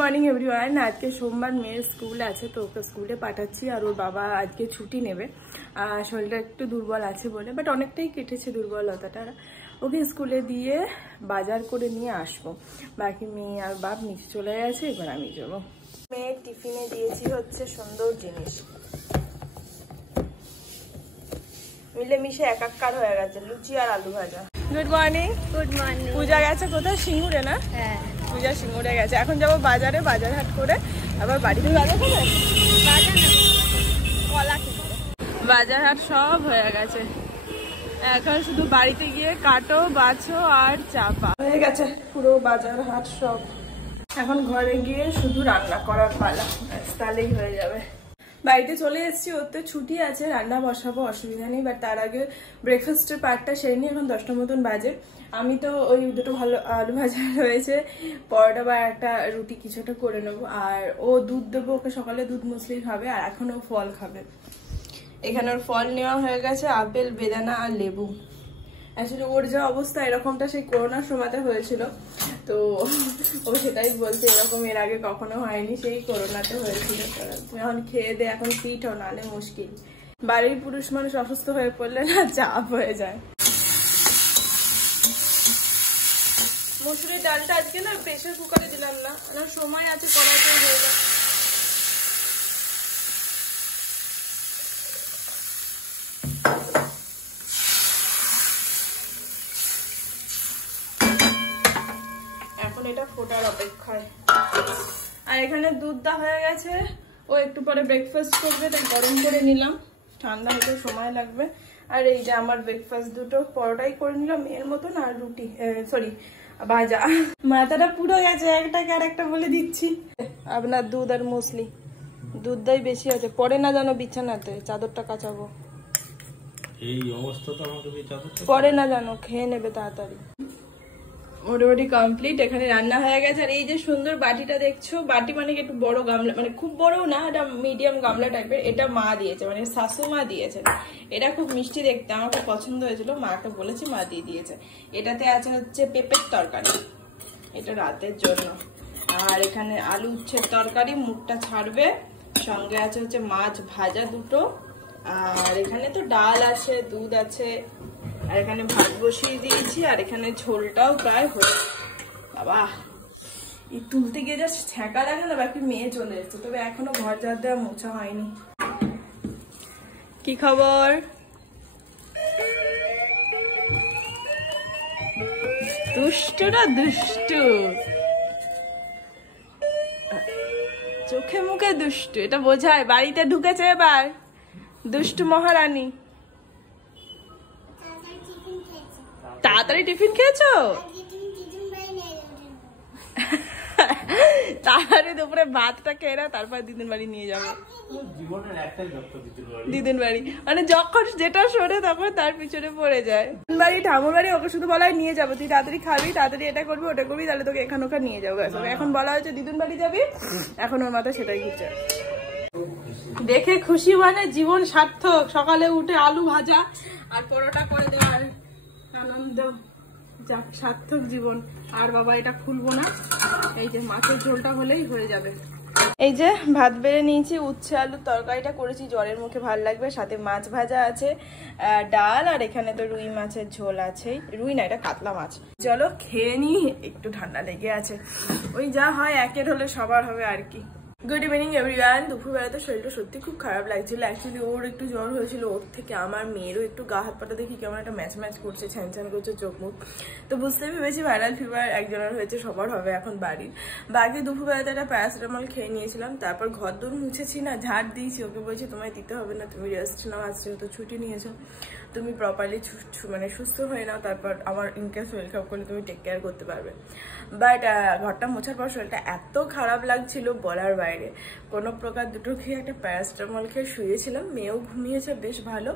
Morning everyone. আজকে সোমবার, মেয়ের স্কুল আছে, তো ওকে স্কুলে পাঠাচ্ছি। আর ওর বাবা আজকে ছুটি নেবে, শরীরটা একটু দুর্বল আছে বলে, বাট অনেকটাই কেটেছে দুর্বলতাটা। ওকে স্কুলে দিয়ে বাজার করে নিয়ে আসবো। বাকি মেয়ে আর বাপ নিচে চলে গেছে, এবার আমি যাবো। মেয়ের টিফিনে দিয়েছি হচ্ছে সুন্দর জিনিস, মিলেমিশে একাকার হয়ে গেছে, লুচি আর আলু ভাজা। Good morning. Good morning. Puja গেছে কোথায়? সিঙ্গুরে না? হ্যাঁ, পূজা সিঙ্গুরে গেছে। এখন যাবো বাজারে, বাজার হাট করে আবার বাড়িতে। বাজার করে কলা কিনবো। বাজার হাট সব হয়ে গেছে, এখন শুধু বাড়িতে গিয়ে কাটো, বাছো আর চাপা। হয়ে গেছে পুরো বাজার হাট সব। এখন ঘরে গিয়ে শুধু রান্না করার পালা, তাহলেই হয়ে যাবে। বাড়িতে চলে এসেছি, ওর তো ছুটি আছে, রান্না বসাবো, অসুবিধা নেই। বাট তার আগে ব্রেকফাস্টের পার্টটা সেরে নিই। এখন 10টার মতন বাজে। আমি তো ওই দুটো ভালো আলু ভাজা রয়েছে, পরোটা বা একটা রুটি কিছুটা করে নেবো। আর ও দুধ দেবো ওকে, সকালে দুধ মুসলি খাবে, আর এখন ও ফল খাবে। এখানে ওর ফল নেওয়া হয়ে গেছে, আপেল, বেদানা আর লেবু। আসলে ওর যা অবস্থা, এরকমটা সেই করোনার সময়তে হয়েছিল, তো ও সেটাই বলছে, এরকম এর আগে কখনো হয়নি, সেই করোনাতে হয়েছিল। তুমি এখন খেয়ে দে, এখন ফিট হও, নাহলে মুশকিল। বাড়ির পুরুষ মানুষ অসুস্থ হয়ে পড়লে না চাপ হয়ে যায়। মসুরির ডালটা আজকে না প্রেসার কুকারে দিলাম না, সময় আছে, কড়াইতে হয়ে যায়। এটা ফোটার অপেক্ষায়। আর এখানে দুধটা হয়ে গেছে, ও একটু পরে ব্রেকফাস্ট করবে, তাই গরম করে নিলাম, ঠান্ডা হতে সময় লাগবে। আর এই যে আমার ব্রেকফাস্ট, দুটো পরোটাই করে নিলাম এর মতন, আর রুটি, সরি ভাজা। মাথাটা পুরো গেছে, একটাকে আর একটা বলে দিচ্ছি। আপনার দুধ আর মুসলি, দুধটাই বেশি আছে, পরে না জানো বিছানাতে, চাদরটা কাচাবো। এই অবস্থা তো আমাকে চাদরটা পরে না জানো, খেয়ে নেবে তাড়াতাড়ি। মোটামুটি কমপ্লিট, এখানে রান্না হয়ে গেছে। আর এই যে সুন্দর বাটিটা দেখছো, বাটি মানে একটু বড় গামলা, মানে খুব বড় না, এটা মিডিয়াম গামলা টাইপের। এটা মা দিয়েছে, মানে শাশুমা দিয়েছে। এটা খুব মিষ্টি দেখতে, আমার খুব পছন্দ হয়েছিল, মাকে বলেছি, মা দিয়ে দিয়েছে। এটাতে আছে হচ্ছে পেঁপের তরকারি, এটা রাতের জন্য। আর এখানে আলু উচ্ছের তরকারি, মুখটা ছাড়বে, সঙ্গে আছে হচ্ছে মাছ ভাজা দুটো। আর এখানে তো ডাল আছে, দুধ আছে, আর এখানে ভাত বসিয়ে দিয়েছি। আর এখানে ঝোলটাও প্রায় হয়ে, বাবা এই তুলতে গিয়ে যা ছ্যাঁকা লাগে না, বাকি মেয়ে চলে এসছে, তবে এখনো ঘর ঝাড় দেওয়া মোছা হয়নি। কি খবর? দুষ্টু না দুষ্টু, চোখে মুখে দুষ্টু, এটা বোঝায়। বাড়িতে ঢুকেছে এবার, দুষ্টু মহারানী। তাড়াতাড়ি টিফিন খেয়েছো? তাড়াতাড়ি দুপুরে ভাতটা খেয়ে না, তারপর দিদির বাড়ি নিয়ে যাবো। দিদির বাড়ি মানে যখন যেটা শোনে তখন তার পিছনে পড়ে যায়। বাড়ি ঠাকুর বাড়ি, ওকে শুধু বলা হয় নিয়ে যাবো, তুই তাড়াতাড়ি খাবি, তাড়াতাড়ি এটা করবি, ওটা করবি, তাহলে তোকে এখান ওখানে নিয়ে যাবো। এখন বলা হয়েছে দিদির বাড়ি যাবি, এখন ওর মাথায় সেটাই ঘুরছে। দেখে খুশি মানে জীবন সার্থক। সকালে উঠে আলু ভাজা আর পরোটা করে দেওয়ার আনন্দ, যাক সার্থক জীবন। আর বাবা এটা খুলবো না, এই যে মাছের ঝোলটা হলেই হয়ে যাবে। এই যে ভাত বেড়ে নিয়েছি, উচ্ছে আলুর তরকারিটা করেছি, জ্বরের মুখে ভালো লাগবে, সাথে মাছ ভাজা আছে, ডাল, আর এখানে তো রুই মাছের ঝোল আছে। রুই না, এটা কাতলা মাছ। চলো খেয়ে নি, একটু ঠান্ডা লেগে আছে, ওই যা হয় একের হলে সবার হবে আর কি। Good evening everyone. দুপুরবেলাতে শরীরটা সত্যি খুব খারাপ লাগছিল। অ্যাকচুয়ালি ওর একটু জ্বর হয়েছিল, ওর থেকে আমার মেয়েরও একটু গা হাত পাটা দেখি কেমন একটা ম্যাচ ম্যাচ করছে, ছ্যান ছ্যান করছে চোখ মুখ। তো বুঝতে পেরেছি ভাইরাল ফিভার একজনের হয়েছে, সবার হবে এখন বাড়ির। বাকি দুপুরবেলাতে একটা প্যারাসিটামল খেয়ে নিয়েছিলাম, তারপর ঘর দূর মুছেছি না, ঝাড় দিয়েছি। ওকে বলছি তোমায় দিতে হবে না, তুমি রেস্ট নাও, আজকে তো ছুটি নিয়েছো, তুমি প্রপারলি মানে সুস্থ হয়ে নাও, তারপর আমার ইনকেস শরীর খারাপ করলে তুমি টেক কেয়ার করতে পারবে। বাট ঘরটা মোছার পর শরীরটা এত খারাপ লাগছিল বলার বাইরে। কোনো প্রকার দুটো খেয়ে একটা প্যারাসিটামল খেয়ে শুয়েছিলাম, মেয়েও ঘুমিয়েছে বেশ ভালো,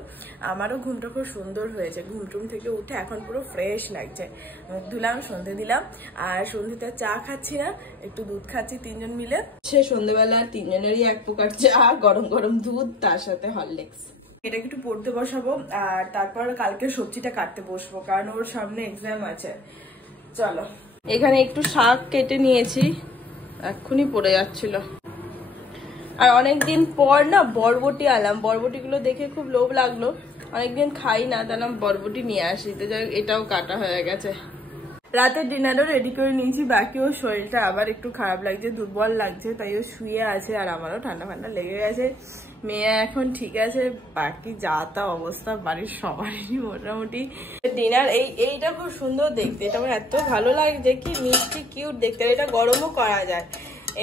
আমারও ঘুমটা খুব সুন্দর হয়েছে। ঘুমটুম থেকে উঠে এখন পুরো ফ্রেশ লাগছে। মুখ ধুলাম, সন্ধে দিলাম, আর সন্ধ্যেতে চা খাচ্ছি না, একটু দুধ খাচ্ছি তিনজন মিলে। সে সন্ধ্যেবেলা তিনজনেরই এক প্রকার চা, গরম গরম দুধ, তার সাথে হরলিক্স। এটাকে একটু পড়তে বসাবো, আর তারপর কালকে সবজিটা কাটতে বসবো, কারণ ওর সামনে এক্সাম আছে। চলো, এখানে একটু শাক কেটে নিয়েছি, এক্ষুনি পড়ে যাচ্ছিল। আর অনেকদিন পর না বরবটি আনলাম, বরবটিগুলো দেখে খুব লোভ লাগলো, অনেকদিন খাই না, তাহলে বরবটি নিয়ে আসি। তো যাই এটাও কাটা হয়ে গেছে। রাতের ডিনারও রেডি করে নিয়েছি, বাকি ওর শরীরটা আবার একটু খারাপ লাগছে, দুর্বল লাগছে, তাই ও শুয়ে আছে। আর আমারও ঠান্ডা ঠান্ডা লেগে গেছে। মেয়ে এখন ঠিক আছে, বাকি যা তা অবস্থা বাড়ির সবারই মোটামুটি। ডিনার এইটা খুব সুন্দর দেখতে, এটা আমার এত ভালো লাগছে, কি মিষ্টি কিউট দেখতে। এটা গরমও করা যায়।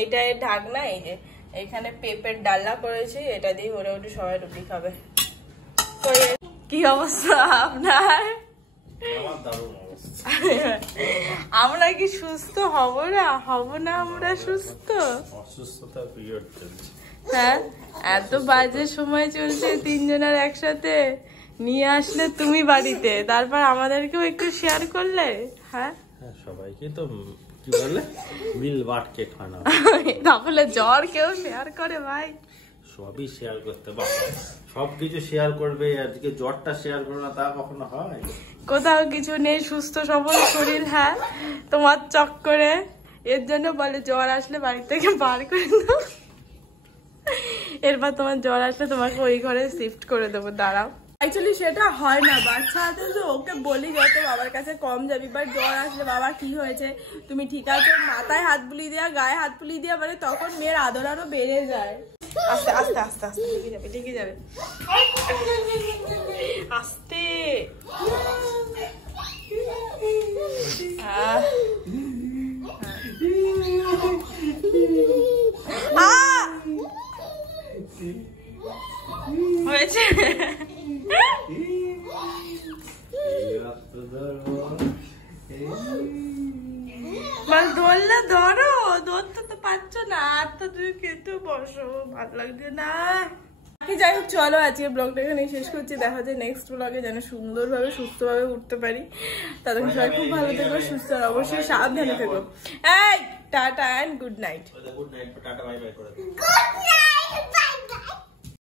এইটা এর ঢাকনা, এই যে এখানে পেঁপের ডালনা করেছি, এটা দিয়ে মোটামুটি সবাই রুটি খাবে। তো কি অবস্থা আপনার? আমরা কি সুস্থ হব না? হব না আমরা সুস্থ? অসুস্থতা পিরিয়ড চলছে। হ্যাঁ, এত বাজে সময় চলছে, তিনজনের একসাথে নিয়ে আসলে তুমি বাড়িতে, তারপর আমাদেরকেও একটু শেয়ার করলে। হ্যাঁ, সবাইকে তো কি বলে মিল বাটকে খানা। তাহলে জ্বর কেউ শেয়ার করে ভাই? সবই শেয়ার করতে পারে, সবকিছু শেয়ার করবে, আজকে জ্বরটা শেয়ার করবে না তা কখনো হয়? কোথাও কিছু নেই, সুস্থ সবল শরীর। হ্যাঁ, তোমার চক্করে এর জন্য বলে জ্বর আসলে বাড়ি থেকে বার করে দাও, এরপর তোমার জ্বর আসলে তোমাকে ওই ঘরে শিফট করে দেবো। দাঁড়াও, অ্যাকচুয়ালি সেটা হয় না, বাচ্চা হাতে যে ওকে বলি যত বাবার কাছে কম যাবি, বাট জ্বর আসলে বাবা কি হয়েছে, তুমি ঠিক আছে, মাথায় হাত বুলিয়ে দেওয়া, গায়ে হাত বুলিয়ে দেওয়া, মানে তখন মেয়ের আদর আরো বেড়ে যায়। আস্তে আস্তে আস্তে আস্তে ঠিকই যাবে, ঠিকই যাবে, আস্তে। হয়েছে ধরলে ধরো, ধরতে তো পারছো না, আর তো তুমি খেতে বসো, ভালো লাগছে না। যাই হোক, চলো আজকে ব্লগটা এখানে শেষ করছি। দেখা যায় নেক্সট ব্লগে যেন সুন্দরভাবে সুস্থভাবে উঠতে পারি। তাদেরকে সবাই খুব ভালো থেকো, সুস্থ আর অবশ্যই সাবধানে থেকো। এই tata and good night. Good night, tata bye bye করে দাও। Good night, bye bye.